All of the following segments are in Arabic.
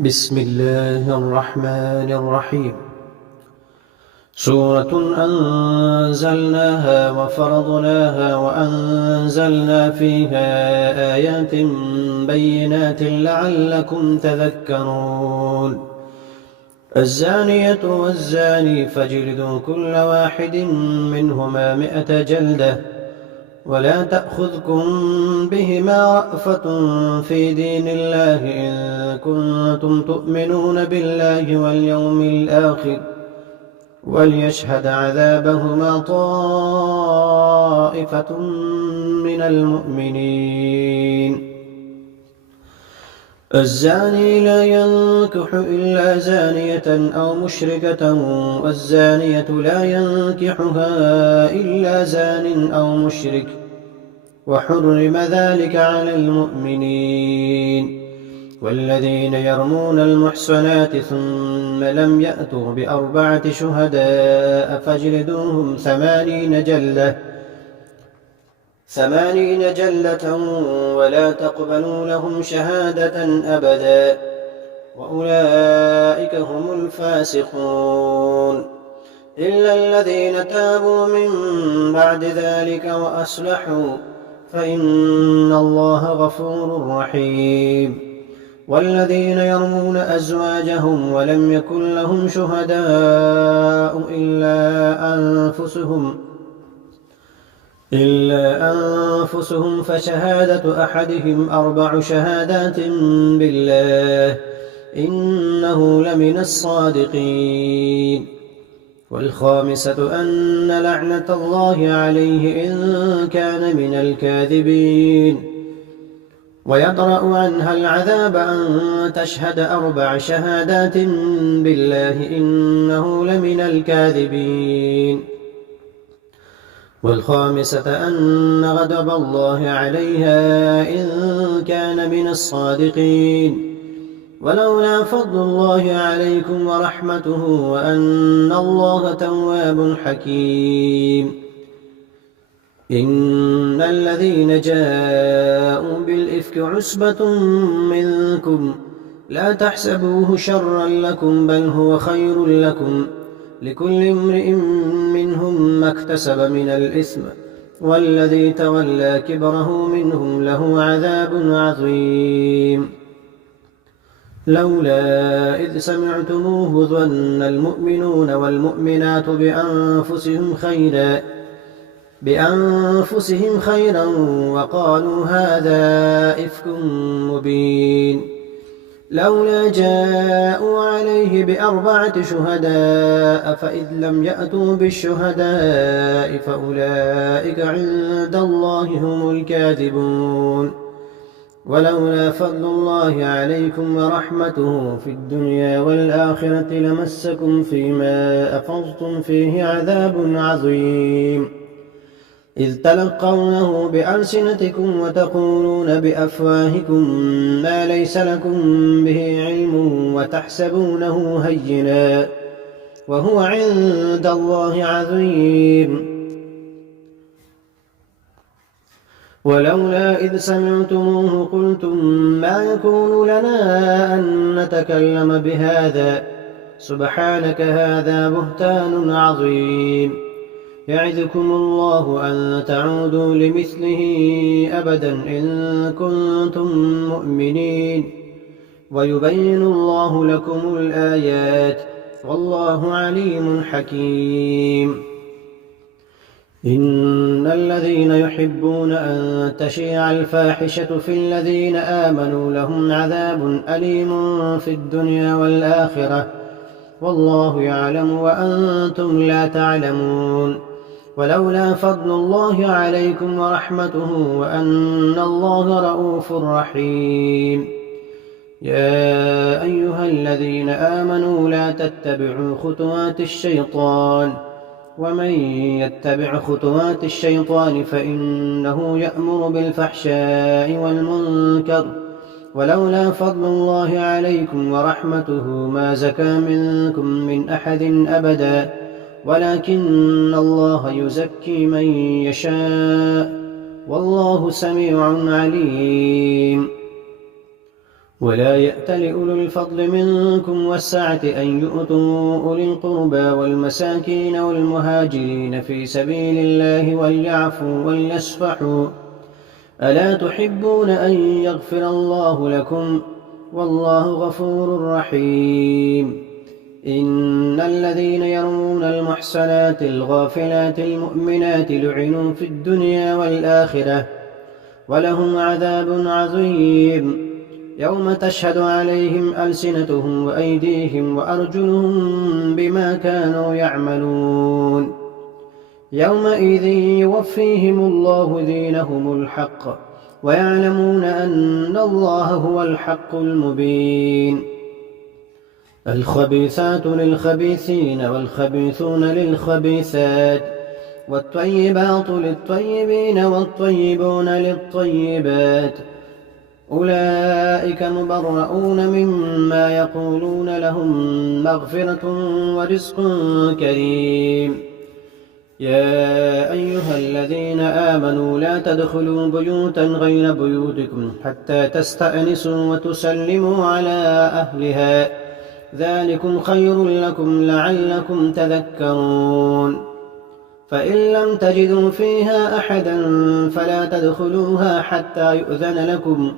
بسم الله الرحمن الرحيم. سورة أنزلناها وفرضناها وأنزلنا فيها آيات بينات لعلكم تذكرون. الزانية والزاني فاجلدوا كل واحد منهما 100 جلدة ولا تأخذكم بهما رأفة في دين الله إن كنتم تؤمنون بالله واليوم الآخر وليشهد عذابهما طائفة من المؤمنين. الزاني لا ينكح إلا زانية أو مشركة والزانية لا ينكحها إلا زان أو مشرك وحرم ذلك على المؤمنين. والذين يرمون المحصنات ثم لم يأتوا ب4 شهداء فاجلدوهم 80 جلة ولا تقبلوا لهم شهادة أبدا وأولئك هم الفاسقون إلا الذين تابوا من بعد ذلك وأصلحوا فإن الله غفور رحيم. والذين يرمون أزواجهم ولم يكن لهم شهداء إلا أنفسهم فشهادة أحدهم 4 شهادات بالله إنه لمن الصادقين. والخامسة أن لعنة الله عليه إن كان من الكاذبين. ويدرأ عنها العذاب أن تشهد 4 شهادات بالله إنه لمن الكاذبين. والخامسة أن غضب الله عليها إن كان من الصادقين. ولولا فضل الله عليكم ورحمته وأن الله تواب حكيم. إن الذين جاءوا بالإفك عصبة منكم لا تحسبوه شرا لكم بل هو خير لكم لكل امرئ منهم ما اكتسب من الإثم والذي تولى كبره منهم له عذاب عظيم. لولا إذ سمعتموه ظن المؤمنون والمؤمنات بأنفسهم خيرا وقالوا هذا إفك مبين. لولا جاءوا عليه ب4 شهداء فإذ لم يأتوا بالشهداء فأولئك عند الله هم الكاذبون. ولولا فضل الله عليكم ورحمته في الدنيا والآخرة لمسكم فيما أفضتم فيه عذاب عظيم. إذ تلقونه بألسنتكم وتقولون بأفواهكم ما ليس لكم به علم وتحسبونه هينا وهو عند الله عظيم. ولولا إذ سمعتموه قلتم ما يكون لنا أن نتكلم بهذا سبحانك هذا بهتان عظيم. يعظكم الله أن تعودوا لمثله أبدا إن كنتم مؤمنين ويبين الله لكم الآيات والله عليم حكيم. إن الذين يحبون أن تشيع الفاحشة في الذين آمنوا لهم عذاب أليم في الدنيا والآخرة والله يعلم وأنتم لا تعلمون. ولولا فضل الله عليكم ورحمته وأن الله رؤوف رحيم. يا أيها الذين آمنوا لا تتبعوا خطوات الشيطان ومن يتبع خطوات الشيطان فإنه يأمر بالفحشاء والمنكر ولولا فضل الله عليكم ورحمته ما زكى منكم من أحد أبدا ولكن الله يزكي من يشاء والله سميع عليم. ولا يأتل أولو الفضل منكم والسعة أن يؤتوا أولي القربى والمساكين والمهاجرين في سبيل الله وليعفوا وليصفحوا ألا تحبون أن يغفر الله لكم والله غفور رحيم إن الذين يرمون المحصنات الغافلات المؤمنات لعنوا في الدنيا والآخرة ولهم عذاب عظيم يوم تشهد عليهم ألسنتهم وأيديهم وأرجلهم بما كانوا يعملون يومئذ يوفيهم الله دينهم الحق ويعلمون أن الله هو الحق المبين الخبيثات للخبيثين والخبيثون للخبيثات والطيبات للطيبين والطيبون للطيبات أولئك مبرؤون مما يقولون لهم مغفرة ورزق كريم يا أيها الذين آمنوا لا تدخلوا بيوتا غير بيوتكم حتى تستأنسوا وتسلموا على أهلها ذلكم خير لكم لعلكم تذكرون فإن لم تجدوا فيها أحدا فلا تدخلوها حتى يؤذن لكم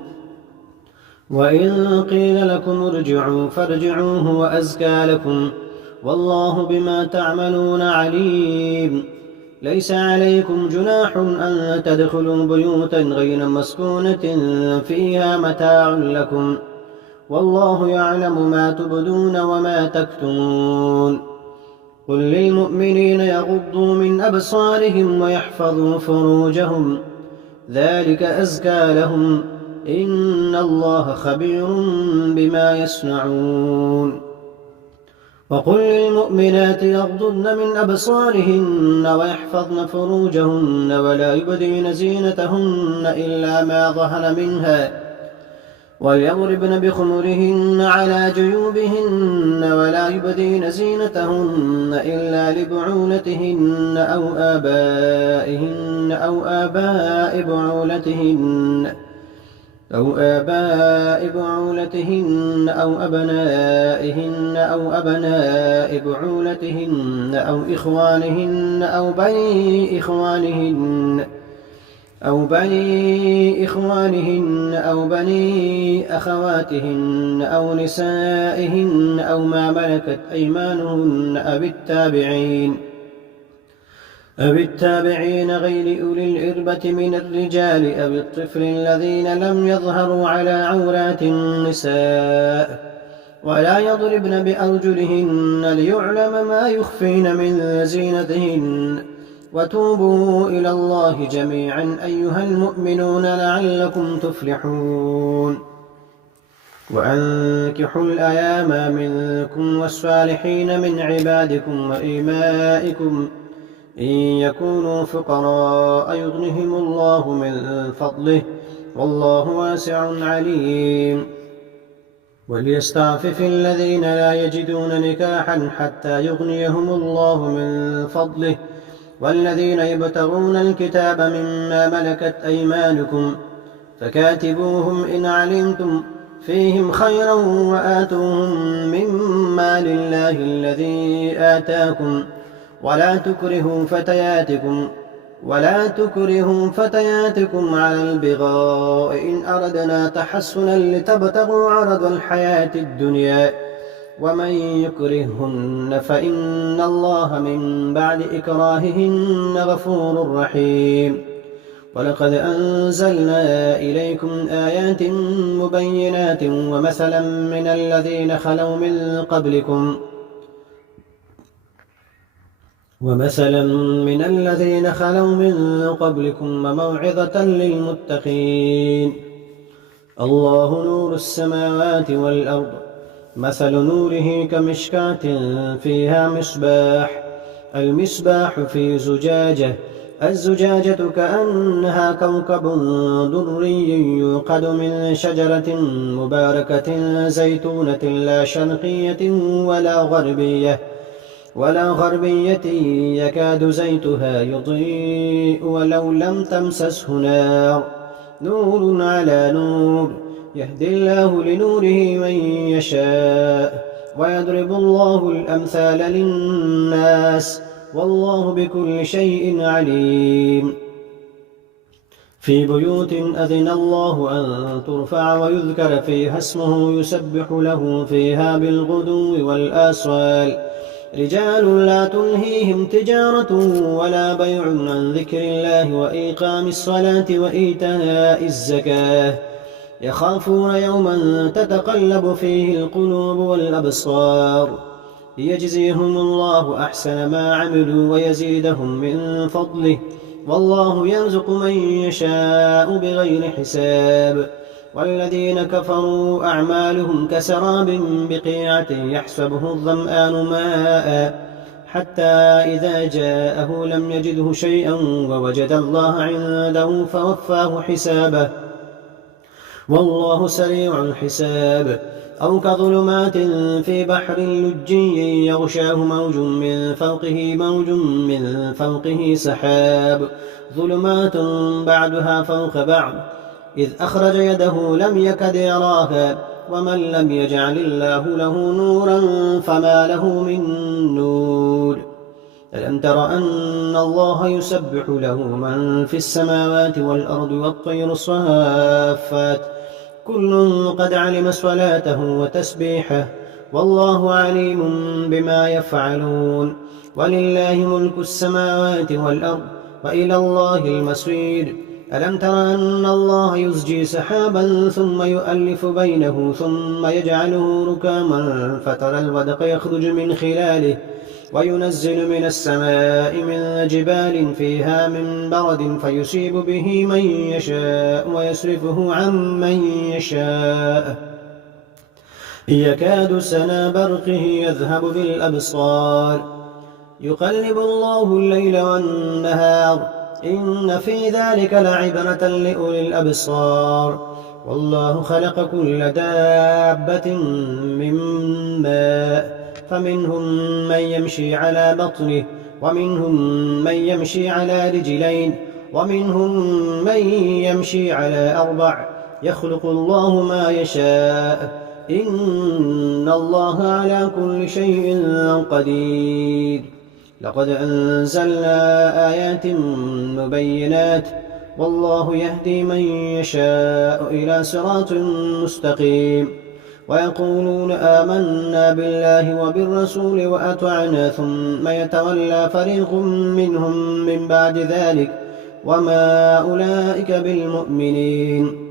وإن قيل لكم ارجعوا فارجعوا هو أزكى لكم والله بما تعملون عليم ليس عليكم جناح أن تدخلوا بيوتا غير مسكونة فيها متاع لكم والله يعلم ما تبدون وما تكتمون قل للمؤمنين يغضوا من أبصارهم ويحفظوا فروجهم ذلك أزكى لهم إن الله خبير بما يصنعون وقل للمؤمنات يغضضن من أبصارهن ويحفظن فروجهن ولا يبدين زينتهن إلا ما ظهر منها وليضربن بخمرهن على جيوبهن ولا يبدين زينتهن إلا لبعولتهن أو آباء بعولتهن أو أبنائهن أو أبناء بعولتهن أو إخوانهن أو بني أخواتهن أو نسائهن أو ما ملكت أيمانهن أو التابعين غير أولي الإربة من الرجال أو الطفل الذين لم يظهروا على عورات النساء ولا يضربن بأرجلهن ليعلم ما يخفين من زينتهن وتوبوا إلى الله جميعا أيها المؤمنون لعلكم تفلحون وأنكحوا الأيام منكم والصالحين من عبادكم وإمائكم إن يكونوا فقراء يغنهم الله من فضله والله واسع عليم وليستعفف الذين لا يجدون نكاحا حتى يغنيهم الله من فضله والذين يبتغون الكتاب مما ملكت أيمانكم فكاتبوهم إن علمتم فيهم خيرا وآتوهم مما لله الذي آتاكم ولا تكرهوا فتياتكم على البغاء إن أردنا تحسنا لتبتغوا عرض الحياة الدنيا ومن يكرههن فإن الله من بعد إكراههن غفور رحيم ولقد أنزلنا إليكم آيات مبينات ومثلا من الذين خلوا من قبلكم وموعظة للمتقين الله نور السماوات والأرض مثل نوره كمشكاة فيها المصباح في زجاجة الزجاجة كأنها كوكب دري يوقد من شجرة مباركة زيتونة لا شرقية ولا غربية يكاد زيتها يضيء ولو لم تمسسه نار نور على نور يهدي الله لنوره من يشاء ويضرب الله الأمثال للناس والله بكل شيء عليم. في بيوت أذن الله أن ترفع ويذكر فيها اسمه يسبح له فيها بالغدو والآصال رجال لا تلهيهم تجارة ولا بيع عن ذكر الله وإقام الصلاة وإيتاء الزكاة يخافون يوما تتقلب فيه القلوب والأبصار ليجزيهم الله أحسن ما عملوا ويزيدهم من فضله والله يرزق من يشاء بغير حساب. والذين كفروا أعمالهم كسراب بقيعة يحسبه الظمآن ماء حتى إذا جاءه لم يجده شيئا ووجد الله عنده فوفاه حسابه والله سريع الحساب. أو كظلمات في بحر لجي يغشاه موج من فوقه سحاب ظلمات بعدها فوق بعض إذ أخرج يده لم يكد يراها ومن لم يجعل الله له نورا فما له من نور. ألم تر أن الله يسبح له من في السماوات والأرض والطير الصافات كل قد علم صلاته وتسبيحه والله عليم بما يفعلون. ولله ملك السماوات والأرض وإلى الله المصير. ألم تر أن الله يزجي سحابا ثم يؤلف بينه ثم يجعله ركاما فترى الودق يخرج من خلاله وينزل من السماء من جبال فيها من برد فيصيب به من يشاء ويصرفه عن من يشاء يكاد سنا برقه يذهب بالأبصار يقلب الله الليل والنهار إن في ذلك لعبرة لأولي الأبصار. والله خلق كل دابة من ماء فمنهم من يمشي على بطنه ومنهم من يمشي على رجلين ومنهم من يمشي على أربع يخلق الله ما يشاء إن الله على كل شيء قدير. لقد أنزلنا آيات مبينات والله يهدي من يشاء إلى صراط مستقيم. ويقولون آمنا بالله وبالرسول وأطعنا ثم يتولى فريق منهم من بعد ذلك وما أولئك بالمؤمنين.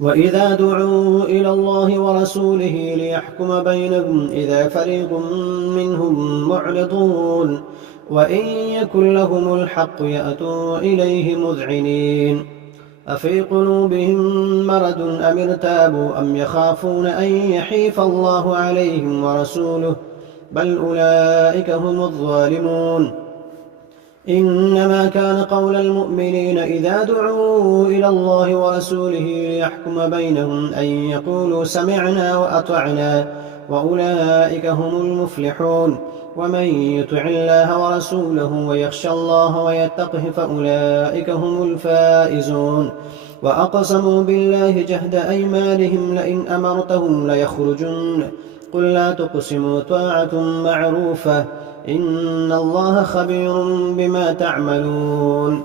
وإذا دعوا إلى الله ورسوله ليحكم بينهم إذا فريق منهم معرضون وإن يكن لهم الحق يأتوا إليه مذعنين. أفي قلوبهم مرض أم ارتابوا أم يخافون أن يحيف الله عليهم ورسوله بل أولئك هم الظالمون. إنما كان قول المؤمنين إذا دعوا إلى الله ورسوله ليحكم بينهم أن يقولوا سمعنا وأطعنا وأولئك هم المفلحون. ومن يطع الله ورسوله ويخشى الله ويتقه فأولئك هم الفائزون. وأقسموا بالله جهد أيمانهم لئن أمرتهم ليخرجن قل لا تقسموا طاعة معروفة إن الله خبير بما تعملون.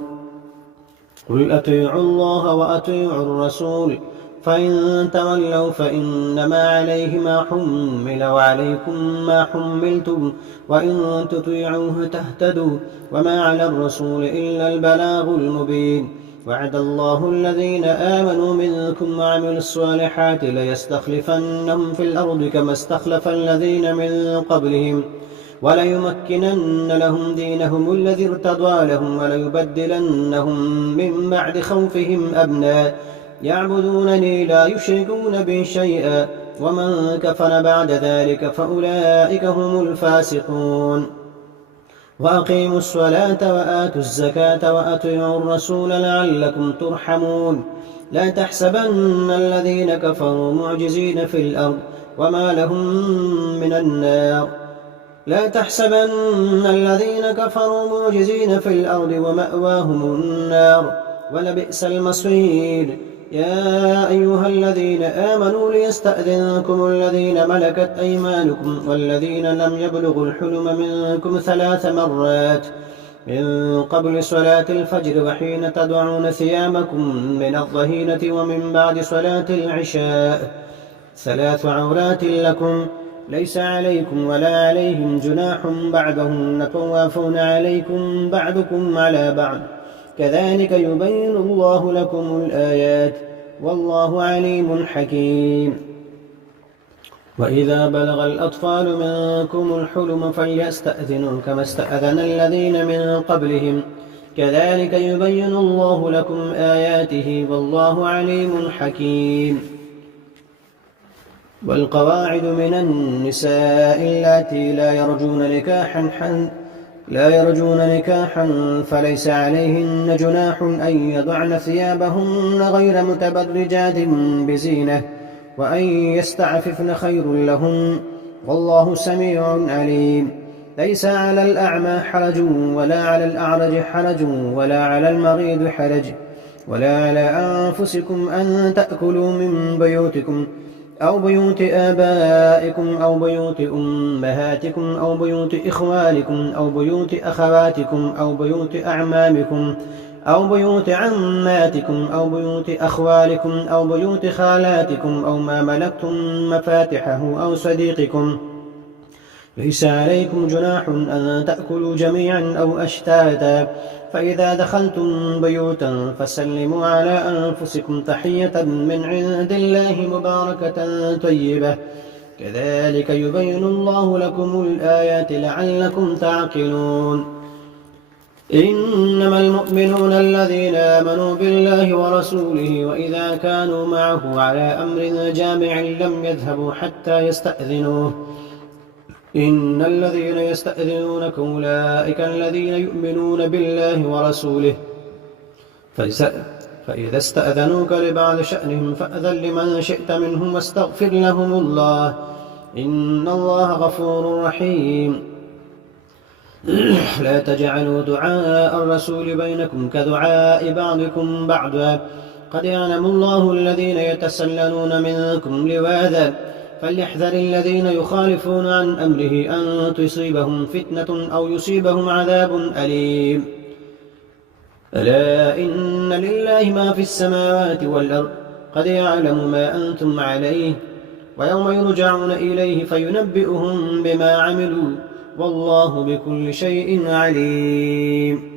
قل أطيعوا الله وأطيعوا الرسول فإن تولوا فإنما عليه ما حمل وعليكم ما حملتم وإن تطيعوه تهتدوا وما على الرسول إلا البلاغ المبين. وعد الله الذين آمنوا منكم وعملوا الصالحات ليستخلفنهم في الأرض كما استخلف الذين من قبلهم وليمكنن لهم دينهم الذي ارتضى لهم وليبدلنهم من بعد خوفهم أمنا يعبدونني لا يشركون بي شيئا ومن كفر بعد ذلك فأولئك هم الفاسقون. وأقيموا الصلاة وآتوا الزكاة وأطيعوا الرسول لعلكم ترحمون. لا تحسبن الذين كفروا معجزين في الأرض وما لهم من النار. لا تحسبن الذين كفروا معجزين في الأرض ومأواهم النار ولبئس المصير. يا أيها الذين آمنوا ليستأذنكم الذين ملكت أيمانكم والذين لم يبلغوا الحلم منكم 3 مرات من قبل صلاة الفجر وحين تضعون ثيابكم من الظهيرة ومن بعد صلاة العشاء 3 عورات لكم ليس عليكم ولا عليهم جناح بعدهن طوافون عليكم بعضكم على بعض كذلك يبين الله لكم الآيات والله عليم حكيم. وإذا بلغ الأطفال منكم الحلم فليستأذنوا كما استأذن الذين من قبلهم كذلك يبين الله لكم آياته والله عليم حكيم. والقواعد من النساء اللاتي لا يرجون نكاحا فليس عليهن جناح أن يضعن ثيابهن غير متبرجات بزينة وأن يستعففن خير لهن والله سميع عليم. ليس على الأعمى حرج ولا على الأعرج حرج ولا على المريض حرج ولا على أنفسكم أن تأكلوا من بيوتكم أو بيوت آبائكم أو بيوت أمهاتكم أو بيوت إخوانكم أو بيوت أخواتكم أو بيوت أعمامكم أو بيوت عماتكم أو بيوت أخوالكم أو بيوت خالاتكم أو ما ملكتم مفاتحه أو صديقكم. ليس عليكم جناح أن تأكلوا جميعا أو أشتاتا فإذا دخلتم بيوتا فسلموا على أنفسكم تحية من عند الله مباركة طيبة كذلك يبين الله لكم الآيات لعلكم تعقلون. إنما المؤمنون الذين آمنوا بالله ورسوله وإذا كانوا معه على أمر جامع لم يذهبوا حتى يستأذنوه إن الذين يستأذنونك أولئك الذين يؤمنون بالله ورسوله فإذا استأذنوك لبعض شأنهم فأذن لمن شئت منهم واستغفر لهم الله إن الله غفور رحيم. لا تجعلوا دعاء الرسول بينكم كدعاء بعضكم بعضا قد يعلم الله الذين يتسللون منكم لواذا فليحذر الذين يخالفون عن أمره أن تصيبهم فتنة أو يصيبهم عذاب أليم. ألا إن لله ما في السماوات والأرض قد يعلم ما أنتم عليه ويوم يرجعون إليه فينبئهم بما عملوا والله بكل شيء عليم.